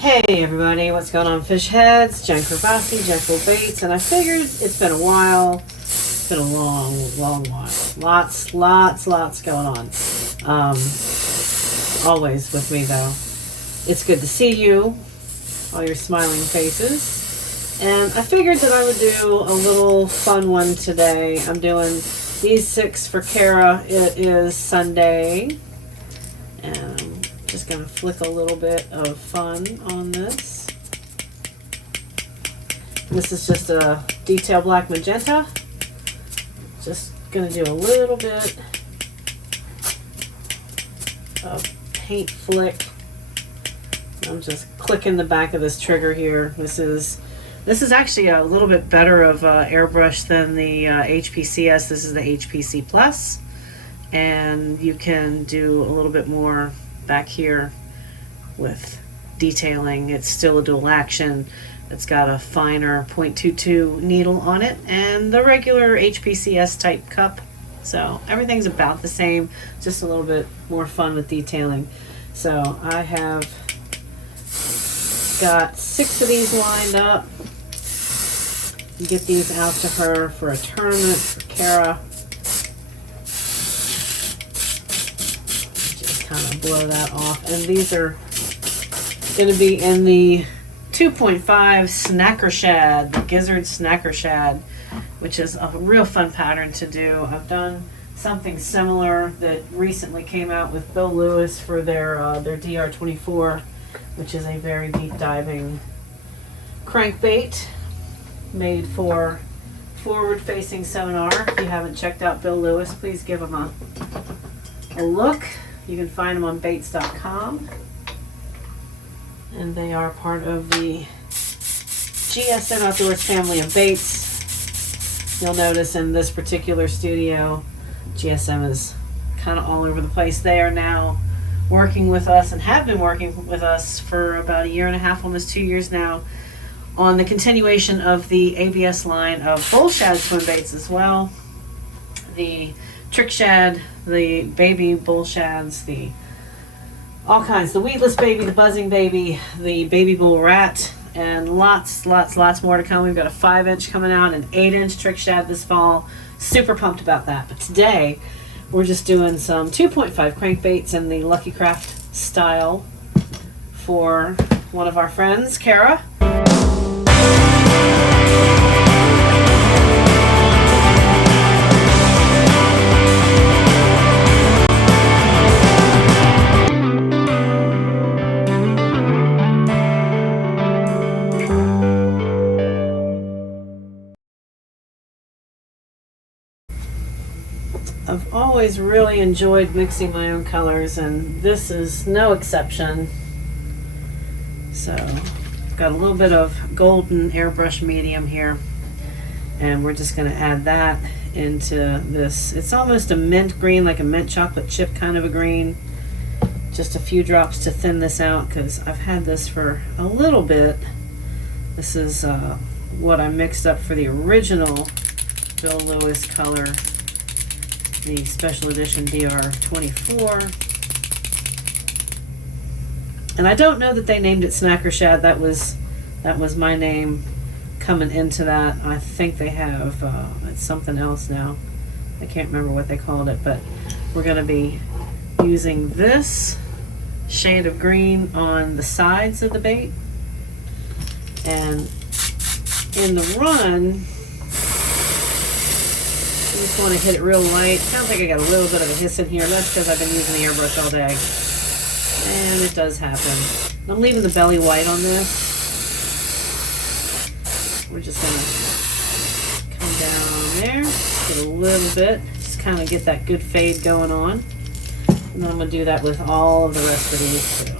Hey everybody, what's going on, fish heads? Jen Kravassi, Jekyll Baits, and I figured it's been a while. It's been a long while. Lots going on. Always with me though. It's good to see you, all your smiling faces. And I figured that I would do a little fun one today. I'm doing these 6 for Kara. It is Sunday. And I'm just going to flick a little bit of fun on this. This is just a detail black magenta. Just going to do a little bit of paint flick. I'm just clicking the back of this trigger here. This is actually a little bit better of airbrush than the HPCS. This is the HPC Plus, and you can do a little bit more back here with detailing. It's still a dual action. It's got a finer 0.22 needle on it and the regular HPCS type cup. So everything's about the same, just a little bit more fun with detailing. So I have got 6 of these lined up. Get these out to her for a tournament for Kara. Just kind of blow that off. And these are going to be in the 2.5 Snacker Shad, the Gizz Rizz Snacker Shad, which is a real fun pattern to do. I've done something similar that recently came out with Bill Lewis for their DR24, which is a very deep diving crankbait made for forward facing sonar. If you haven't checked out Bill Lewis, please give him a look. You can find them on baits.com, and they are part of the GSM Outdoors family of baits. You'll notice in this particular studio, GSM is kind of all over the place. They are now working with us and have been working with us for about 1.5 years, almost 2 years now, on the continuation of the ABS line of bull shad swim baits as well. The trick shad, the baby bull shads, the all kinds, the weedless baby, the buzzing baby, the baby bull rat, and lots more to come. We've got a 5-inch coming out, an 8-inch trick shad this fall. Super pumped about that. But today we're just doing some 2.5 crankbaits in the Lucky Craft style for one of our friends, Kara. I've always really enjoyed mixing my own colors, and this is no exception. So I've got a little bit of golden airbrush medium here, and we're just going to add that into this. It's almost a mint green, like a mint chocolate chip kind of a green. Just a few drops to thin this out because I've had this for a little bit. This is what I mixed up for the original Bill Lewis color, the special edition DR24. And I don't know that they named it Snacker Shad. That was my name coming into that. I think they have it's something else now. I can't remember what they called it, but we're going to be using this shade of green on the sides of the bait. And in the run, I just want to hit it real light. Sounds like I got a little bit of a hiss in here. That's because I've been using the airbrush all day. And it does happen. I'm leaving the belly white on this. We're just going to come down there, get a little bit, just kind of get that good fade going on. And then I'm going to do that with all of the rest of these too.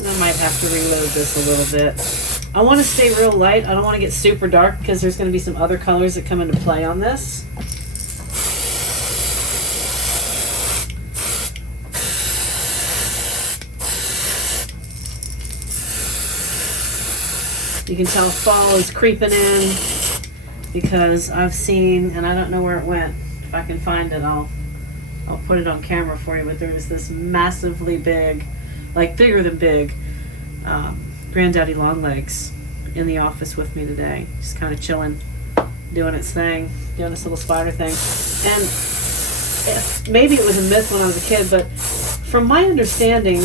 I might have to reload this a little bit. I want to stay real light. I don't want to get super dark because there's going to be some other colors that come into play on this. You can tell fall is creeping in. because I've seen, and I don't know where it went. If I can find it, I'll put it on camera for you. But there was this massively big, like bigger than big, granddaddy longlegs in the office with me today, just kind of chilling, doing its thing, doing this little spider thing. And maybe it was a myth when I was a kid, but from my understanding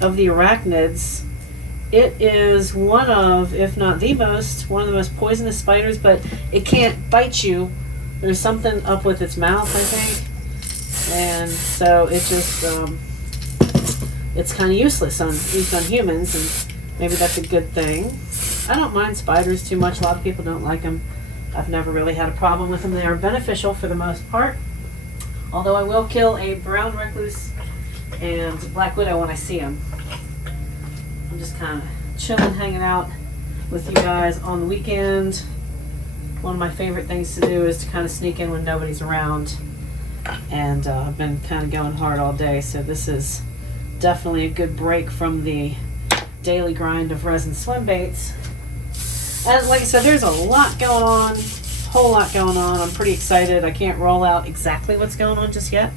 of the arachnids, it is one of, if not the most, one of the most poisonous spiders, but it can't bite you. There's something up with its mouth, I think. And so it just, it's kind of useless on humans, and maybe that's a good thing. I don't mind spiders too much. A lot of people don't like them. I've never really had a problem with them. They are beneficial for the most part. Although I will kill a brown recluse and black widow when I see them. I'm just kind of chilling, hanging out with you guys on the weekend. One of my favorite things to do is to kind of sneak in when nobody's around. And I've been kind of going hard all day, so this is definitely a good break from the daily grind of resin swim baits. And like I said, there's a lot going on, whole lot going on. I'm pretty excited. I can't roll out exactly what's going on just yet,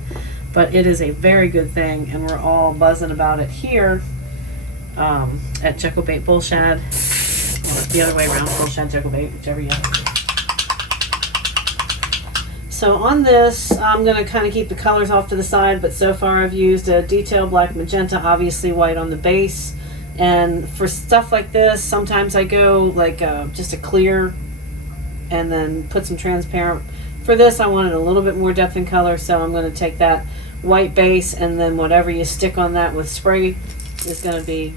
but it is a very good thing, and we're all buzzing about it here at Jekyll Bait Bull Shad. Well, the other way around, Bull Shad, Jekyll Bait, whichever you have. So on this, I'm going to kind of keep the colors off to the side, but so far I've used a detail black magenta, obviously white on the base. And for stuff like this, sometimes I go like just a clear and then put some transparent. For this, I wanted a little bit more depth in color, so I'm going to take that white base, and then whatever you stick on that with spray is going to be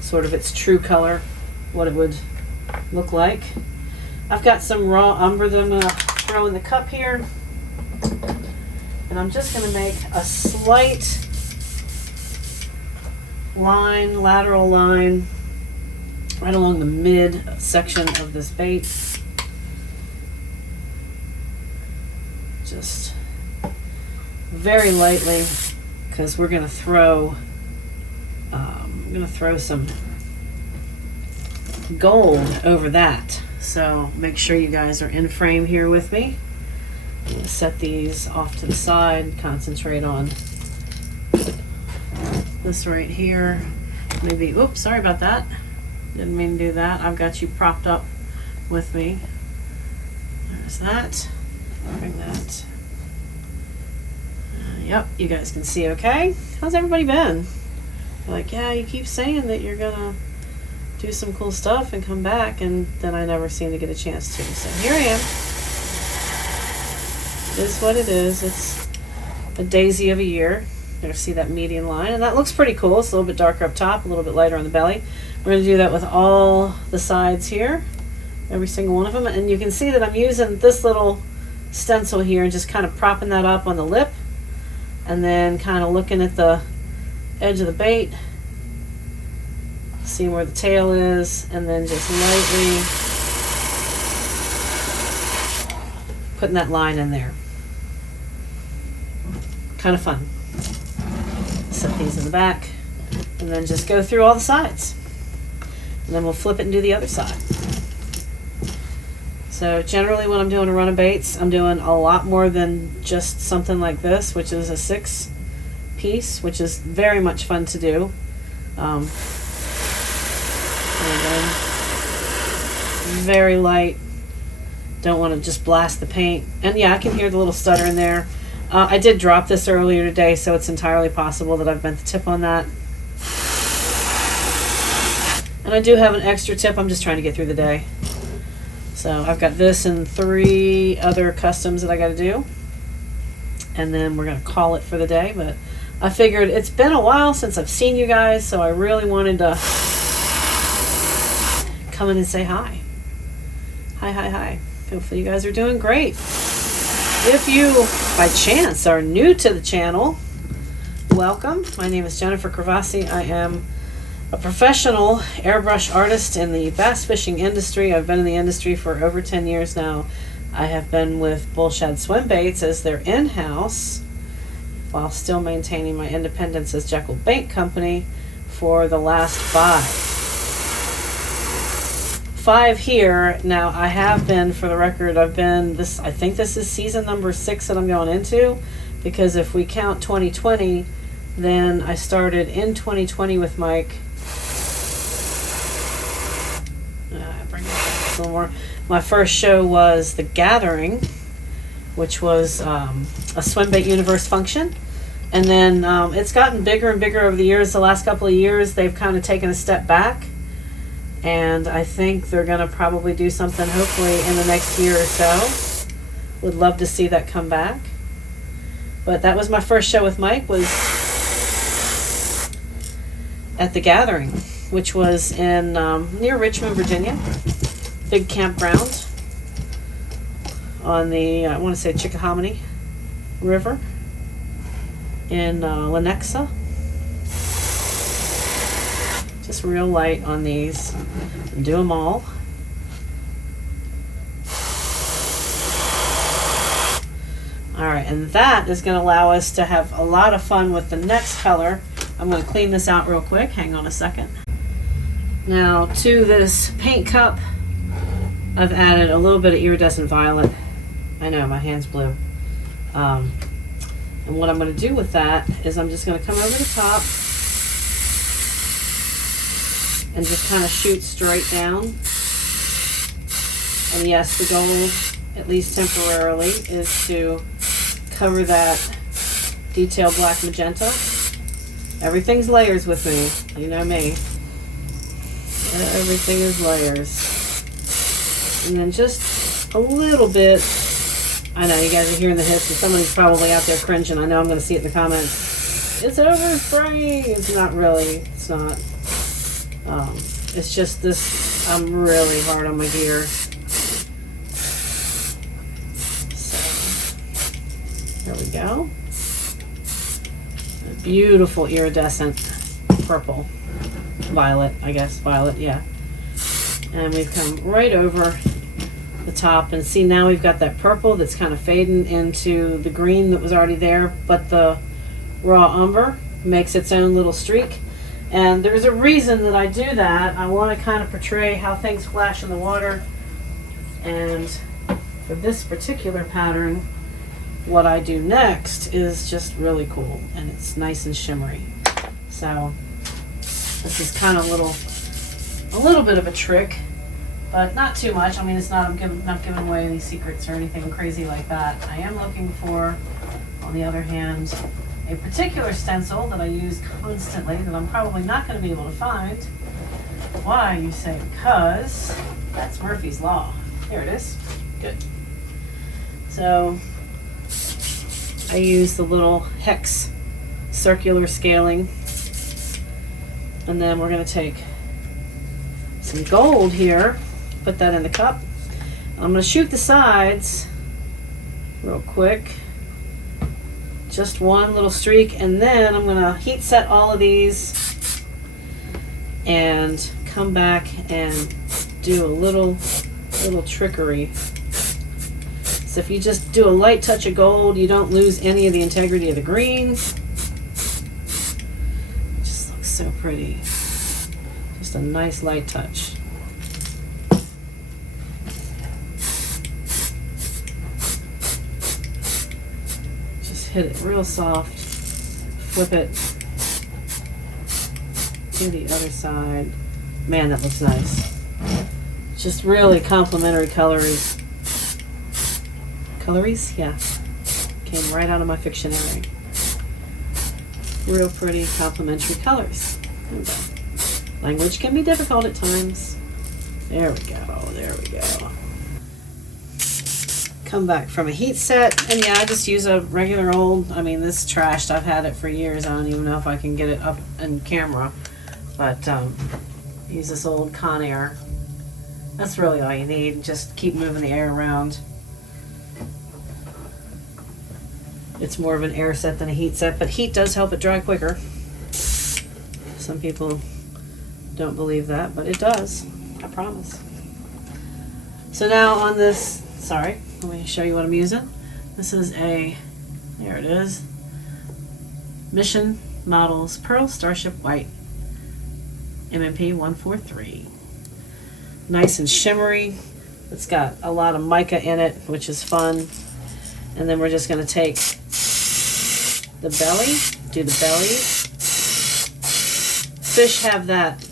sort of its true color, what it would look like. I've got some raw umber that I'm going to throw in the cup here, and I'm just going to make a slight line, lateral line, right along the mid section of this bait. Just very lightly, because we're going to throw some gold over that. So make sure you guys are in frame here with me. I'm going to set these off to the side, concentrate on this right here. Maybe, oops, sorry about that. Didn't mean to do that. I've got you propped up with me. There's that. Bring that. Yep, you guys can see okay. How's everybody been? You're like, yeah, you keep saying that you're gonna do some cool stuff and come back, and then I never seem to get a chance to. So here I am. It is what it is. It's a daisy of a year. You're gonna see that median line, and that looks pretty cool. It's a little bit darker up top, a little bit lighter on the belly. We're gonna do that with all the sides here, every single one of them, and you can see that I'm using this little stencil here and just kind of propping that up on the lip, and then kind of looking at the edge of the bait, seeing where the tail is, and then just lightly putting that line in there. Kind of fun. Set these in the back, and then just go through all the sides, and then we'll flip it and do the other side. So generally when I'm doing a run of baits, I'm doing a lot more than just something like this, which is a 6 piece, which is very much fun to do. And then very light. Don't want to just blast the paint. And yeah, I can hear the little stutter in there. I did drop this earlier today, so it's entirely possible that I've bent the tip on that. And I do have an extra tip. I'm just trying to get through the day. So I've got this and 3 other customs that I got to do. And then we're going to call it for the day. But I figured it's been a while since I've seen you guys, so I really wanted to come in and say hi. Hi, hi, hi. Hopefully you guys are doing great. If you, by chance, are new to the channel, welcome. My name is Jennifer Cravasi. I am a professional airbrush artist in the bass fishing industry. I've been in the industry for over 10 years now. I have been with Bull Shad Swim Baits as their in-house, while still maintaining my independence as Jekyll Bait Company for the last 5. 5 here. Now I have been, for the record, I think this is season number 6 that I'm going into, because if we count 2020, then I started in 2020 with Mike. Bring it back a little more. My first show was The Gathering, which was a swim bait universe function. And then it's gotten bigger and bigger over the years. The last couple of years, they've kind of taken a step back. And I think they're going to probably do something, hopefully, in the next year or so. Would love to see that come back. But that was my first show with Mike, was at The Gathering, which was in near Richmond, Virginia. Big campground on the, I want to say, Chickahominy River in Lenexa. Just real light on these. Do them all. Alright, and that is going to allow us to have a lot of fun with the next color. I'm going to clean this out real quick. Hang on a second. Now, to this paint cup, I've added a little bit of iridescent violet. I know, my hand's blue. And what I'm going to do with that is I'm just going to come over the top and just kind of shoot straight down. And yes, the goal, at least temporarily, is to cover that detailed black magenta. Everything's layers with me. You know me. Everything is layers. And then just a little bit. I know you guys are hearing the hiss, and somebody's probably out there cringing. I know I'm going to see it in the comments. It's overspraying. It's not really. It's not. It's just this. I'm really hard on my gear. So there we go. A beautiful iridescent purple, violet. I guess violet. Yeah. And we've come right over the top, and see, now we've got that purple that's kind of fading into the green that was already there, but the raw umber makes its own little streak. And there's a reason that I do that. I want to kind of portray how things flash in the water. And for this particular pattern, what I do next is just really cool, and it's nice and shimmery. So this is kind of a little bit of a trick, but not too much. I mean, it's not giving away any secrets or anything crazy like that. I am looking for, on the other hand, a particular stencil that I use constantly that I'm probably not going to be able to find. Why, you say? Because that's Murphy's Law. There it is. Good. So I use the little hex circular scaling, and then we're going to take some gold here, put that in the cup. I'm going to shoot the sides real quick. Just one little streak, and then I'm going to heat set all of these and come back and do a little trickery. So if you just do a light touch of gold, you don't lose any of the integrity of the green. It just looks so pretty. Just a nice light touch. Hit it real soft, flip it to the other side. Man, that looks nice. Just really complimentary colors. Colories? Yeah. Came right out of my Fictionary. Real pretty complimentary colors. There we go. Language can be difficult at times. There we go. There we go. Come back from a heat set, and yeah, I just use a regular old, I mean, this trashed, I've had it for years. I don't even know if I can get it up in camera, but use this old Conair. That's really all you need. Just keep moving the air around. It's more of an air set than a heat set, but heat does help it dry quicker. Some people don't believe that, but it does. I promise. So now on this, sorry, let me show you what I'm using. This is there it is, Mission Models Pearl Starship White, MMP 143. nice and shimmery. It's got a lot of mica in it, which is fun. And then we're just going to take the belly, do the bellies. Fish have that,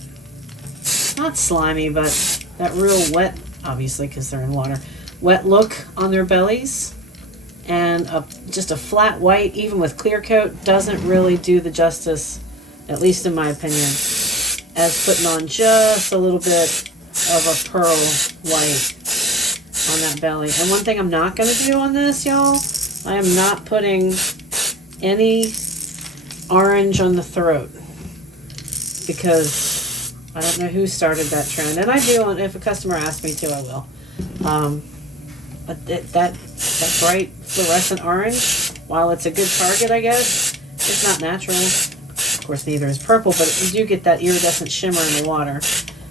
not slimy, but that real wet, obviously because they're in water, wet look on their bellies. And just a flat white, even with clear coat, doesn't really do the justice, at least in my opinion, as putting on just a little bit of a pearl white on that belly. And one thing I'm not going to do on this, y'all, I am not putting any orange on the throat, because I don't know who started that trend. And I do, if a customer asks me to, I will. But that bright fluorescent orange, while it's a good target, I guess, it's not natural. Of course, neither is purple, but you do get that iridescent shimmer in the water.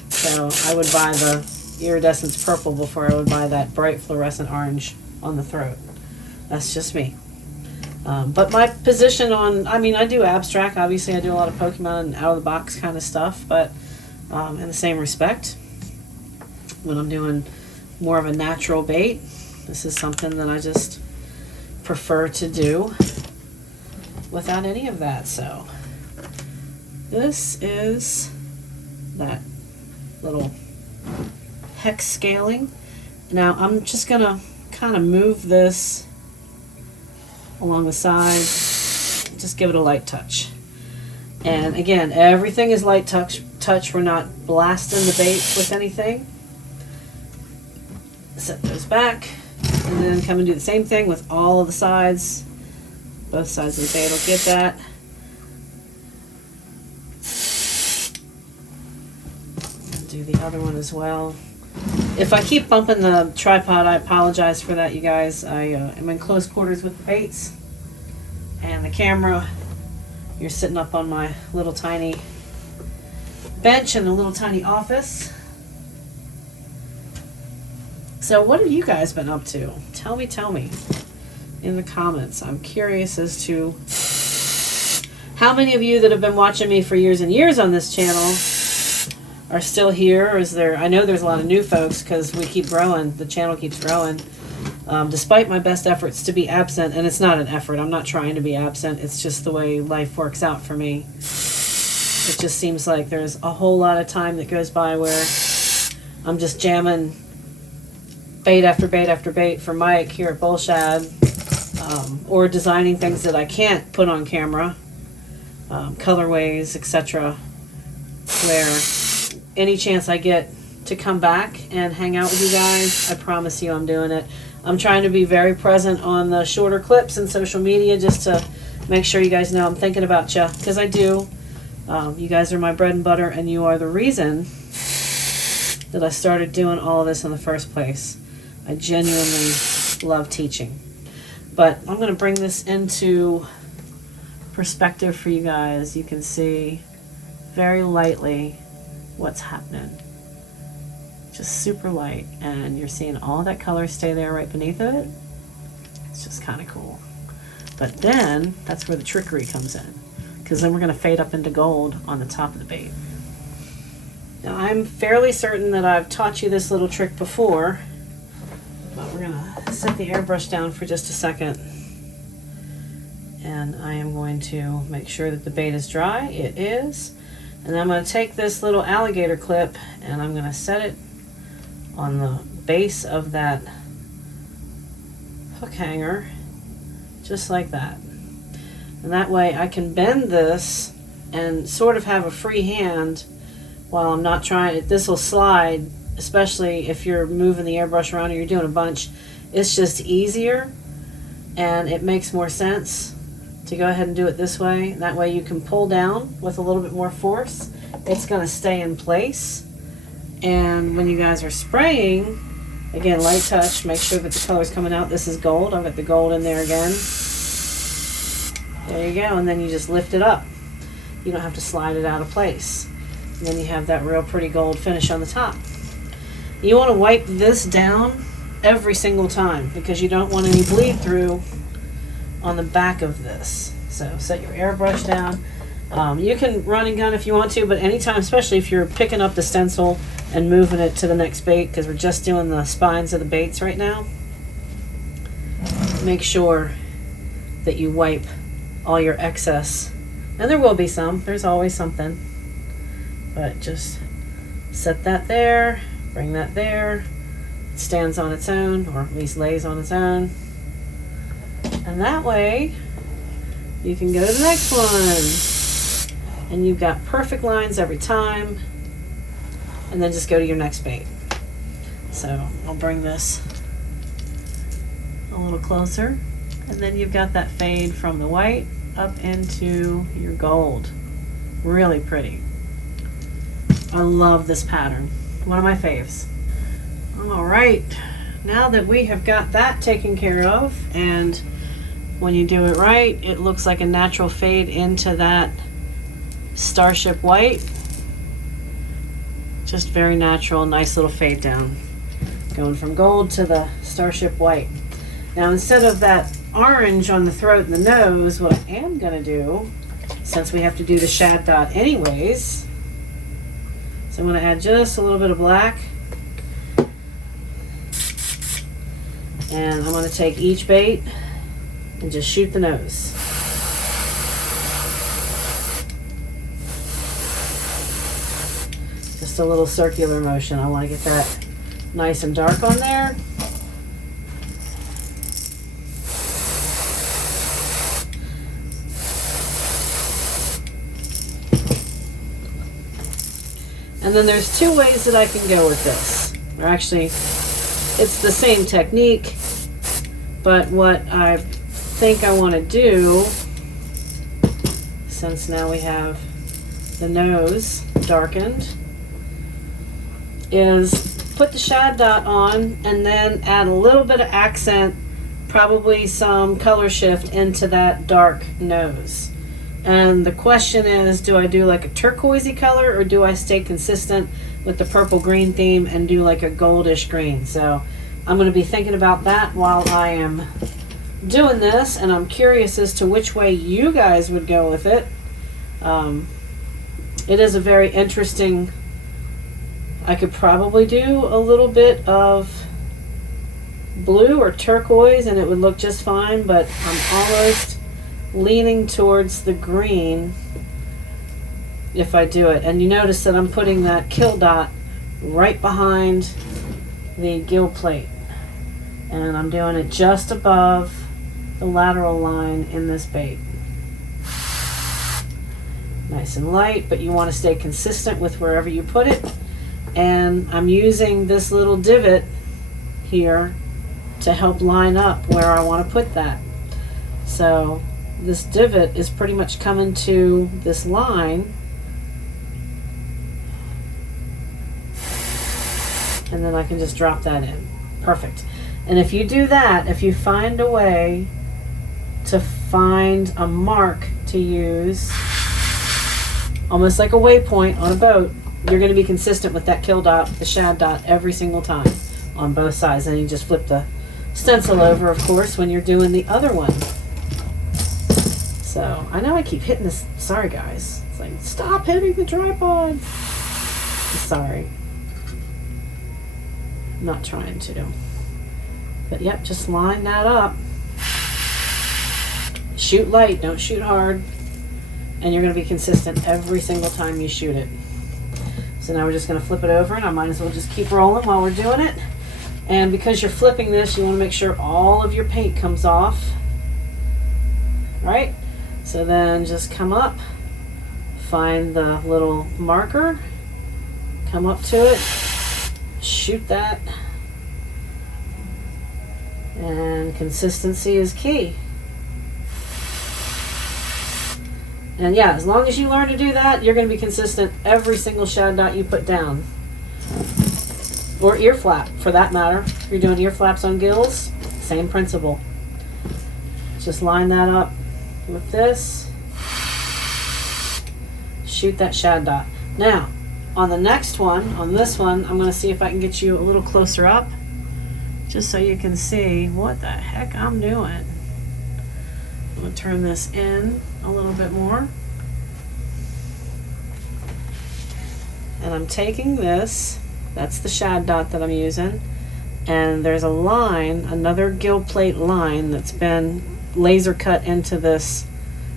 So I would buy the iridescence purple before I would buy that bright fluorescent orange on the throat. That's just me. But my position on, I mean, I do abstract. Obviously, I do a lot of Pokemon and out-of-the-box kind of stuff, but in the same respect, when I'm doing more of a natural bait, this is something that I just prefer to do without any of that. So this is that little hex scaling. Now I'm just gonna kind of move this along the side, just give it a light touch. And again, everything is light touch. We're not blasting the bait with anything. Set those back, and then come and do the same thing with all of the sides. Both sides of the bait will get that. And do the other one as well. If I keep bumping the tripod, I apologize for that, you guys. I am in close quarters with the baits and the camera. You're sitting up on my little tiny bench in a little tiny office. So what have you guys been up to? Tell me in the comments. I'm curious as to how many of you that have been watching me for years and years on this channel are still here. Or is there, I know there's a lot of new folks because we keep growing, the channel keeps growing. Despite my best efforts to be absent, and it's not an effort, I'm not trying to be absent, it's just the way life works out for me. It just seems like there's a whole lot of time that goes by where I'm just jamming bait after bait after bait for Mike here at Bull Shad, or designing things that I can't put on camera, colorways, etc., where any chance I get to come back and hang out with you guys, I promise you I'm doing it. I'm trying to be very present on the shorter clips and social media just to make sure you guys know I'm thinking about you, because I do. You guys are my bread and butter, and you are the reason that I started doing all of this in the first place. I genuinely love teaching. But I'm going to bring this into perspective for you guys. You can see very lightly what's happening. Just super light, and you're seeing all that color stay there right beneath it. It's just kind of cool. But then that's where the trickery comes in, because then we're going to fade up into gold on the top of the bait. Now I'm fairly certain that I've taught you this little trick before, but we're going to set the airbrush down for just a second, and I am going to make sure that the bait is dry. It is. And I'm going to take this little alligator clip and I'm going to set it on the base of that hook hanger, just like that. And that way I can bend this and sort of have a free hand while I'm not trying it. This will slide, especially if you're moving the airbrush around or you're doing a bunch. It's just easier, and it makes more sense to go ahead and do it this way. That way you can pull down with a little bit more force. It's going to stay in place. And when you guys are spraying, again, light touch, make sure that the color's coming out. This is gold. I've got the gold in there again. There you go. And then you just lift it up. You don't have to slide it out of place. And then you have that real pretty gold finish on the top. You want to wipe this down every single time, because you don't want any bleed through on the back of this. So set your airbrush down. You can run and gun if you want to, but anytime, especially if you're picking up the stencil and moving it to the next bait, because we're just doing the spines of the baits right now, make sure that you wipe all your excess. And there will be some, there's always something, but just set that there, bring that there. It stands on its own, or at least lays on its own. And that way, you can go to the next one. And you've got perfect lines every time. And then just go to your next bait. So I'll bring this a little closer. And then you've got that fade from the white up into your gold. Really pretty. I love this pattern. One of my faves. All right, now that we have got that taken care of, and when you do it right, it looks like a natural fade into that starship white. Just very natural, nice little fade down. Going from gold to the starship white. Now instead of that orange on the throat and the nose, what I am gonna do, since we have to do the shad dot anyways, so I'm gonna add just a little bit of black. And I'm going to take each bait and just shoot the nose. Just a little circular motion. I want to get that nice and dark on there. And then there's two ways that I can go with this. Or actually, it's the same technique, but what I think I want to do, since now we have the nose darkened, is put the shad dot on and then add a little bit of accent, probably some color shift into that dark nose. And the question is, do I do like a turquoisey color, or do I stay consistent with the purple green theme and do like a goldish green? So I'm going to be thinking about that while I am doing this, and I'm curious as to which way you guys would go with it. It is a very interesting, I could probably do a little bit of blue or turquoise and it would look just fine, but I'm almost leaning towards the green if I do it. And you notice that I'm putting that kill dot right behind the gill plate, and I'm doing it just above the lateral line in this bait. Nice and light, but you want to stay consistent with wherever you put it. And I'm using this little divot here to help line up where I want to put that. So this divot is pretty much coming to this line, and then I can just drop that in. Perfect. And if you do that, if you find a way to find a mark to use, almost like a waypoint on a boat, you're going to be consistent with that kill dot, the shad dot, every single time on both sides. And you just flip the stencil over, of course, when you're doing the other one. So I know I keep hitting this. Sorry guys, it's like, stop hitting the tripod. Sorry, I'm not trying to, but yep, just line that up. Shoot light, don't shoot hard, and you're going to be consistent every single time you shoot it. So now we're just going to flip it over, and I might as well just keep rolling while we're doing it. And because you're flipping this, you want to make sure all of your paint comes off. Right? So then just come up, find the little marker, come up to it, shoot that, and consistency is key. And yeah, as long as you learn to do that, you're going to be consistent every single shad dot you put down. Or ear flap, for that matter. If you're doing ear flaps on gills, same principle. Just line that up with this. Shoot that shad dot. Now, on the next one, on this one, I'm going to see if I can get you a little closer up, just so you can see what the heck I'm doing. I'm going to turn this in a little bit more. And I'm taking this, that's the shad dot that I'm using, and there's a line, another gill plate line that's been laser cut into this,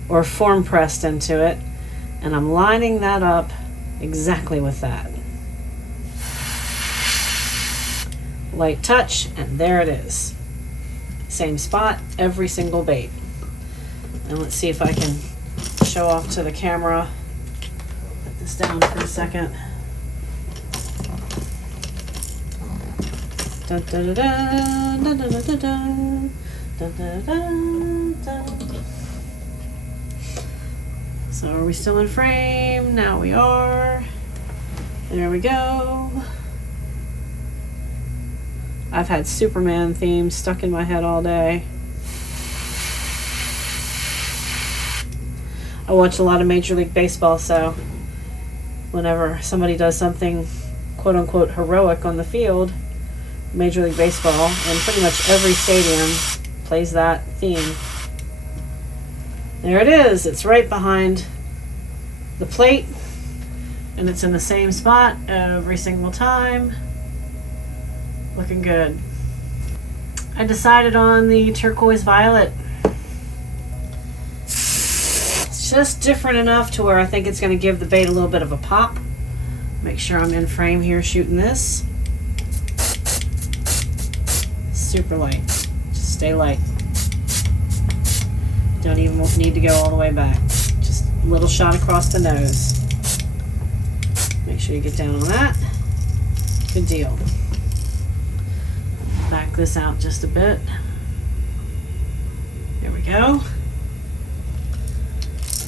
or form pressed into it, and I'm lining that up exactly with that. Light touch, and there it is. Same spot, every single bait. And let's see if I can show off to the camera. Put this down for a second. Dun, dun, dun, dun, dun, dun, dun, dun, dun, dun, dun, dun. So are we still in frame? Now we are. There we go. I've had Superman themes stuck in my head all day. I watch a lot of Major League Baseball, so whenever somebody does something quote-unquote heroic on the field, Major League Baseball, and pretty much every stadium plays that theme. There it is. It's right behind the plate, and it's in the same spot every single time. Looking good. I decided on the turquoise violet. It's just different enough to where I think it's going to give the bait a little bit of a pop. Make sure I'm in frame here shooting this. Super light. Just stay light. Don't even need to go all the way back. Just a little shot across the nose. Make sure you get down on that. Good deal. Back this out just a bit. There we go.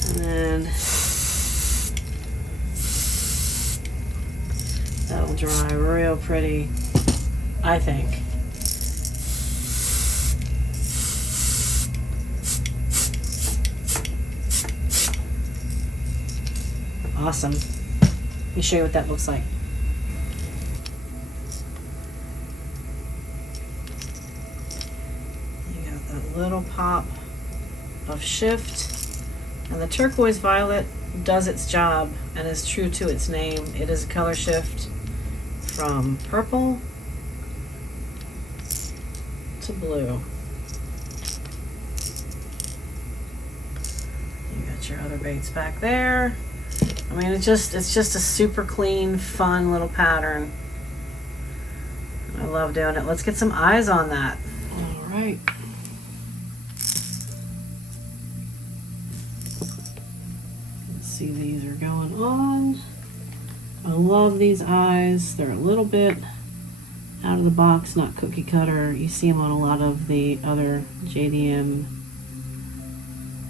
And then that'll dry real pretty, I think. Awesome. Let me show you what that looks like. You got that little pop of shift, and the turquoise violet does its job and is true to its name. It is a color shift from purple to blue. You got your other baits back there. I mean, it's just a super clean, fun little pattern. I love doing it. Let's get some eyes on that. All right. Let's see, these are going on. I love these eyes. They're a little bit out of the box, not cookie cutter. You see them on a lot of the other JDM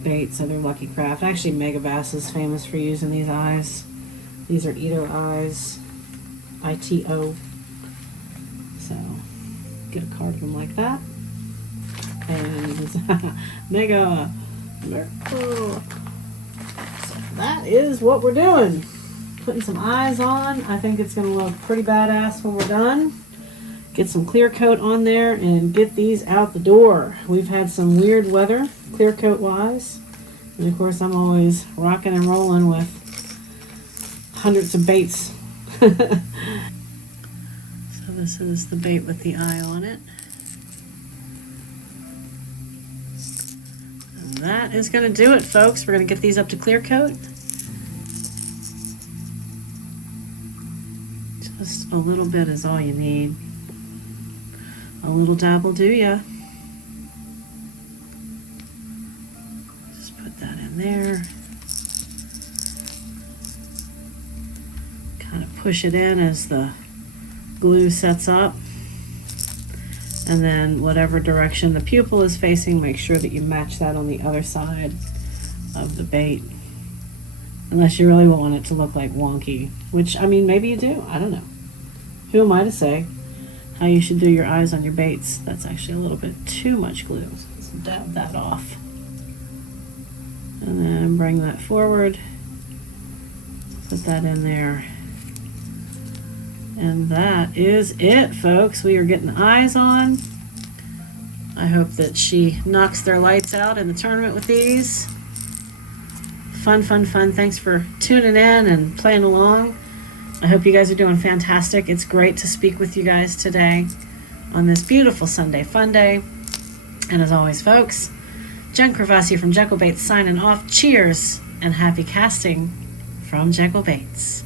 baits, other Lucky Craft. Actually, Mega Bass is famous for using these eyes. These are Ito eyes, ITO. So get a card of them like that. And Mega. So that is what we're doing. Putting some eyes on. I think it's going to look pretty badass when we're done. Get some clear coat on there and get these out the door. We've had some weird weather, clear coat wise. And of course, I'm always rocking and rolling with hundreds of baits. So this is the bait with the eye on it. And that is going to do it, folks. We're going to get these up to clear coat. Just a little bit is all you need. A little dab will do ya. Just put that in there. Kind of push it in as the glue sets up. And then whatever direction the pupil is facing, make sure that you match that on the other side of the bait. Unless you really want it to look like wonky, which, I mean, maybe you do. I don't know. Who am I to say how you should do your eyes on your baits? That's actually a little bit too much glue. So let's dab that off. And then bring that forward. Put that in there. And that is it, folks. We are getting eyes on. I hope that she knocks their lights out in the tournament with these. Fun, fun, fun. Thanks for tuning in and playing along. I hope you guys are doing fantastic. It's great to speak with you guys today on this beautiful Sunday fun day. And as always, folks, Jen Kravassi from Jekyll Baits signing off. Cheers and happy casting from Jekyll Baits.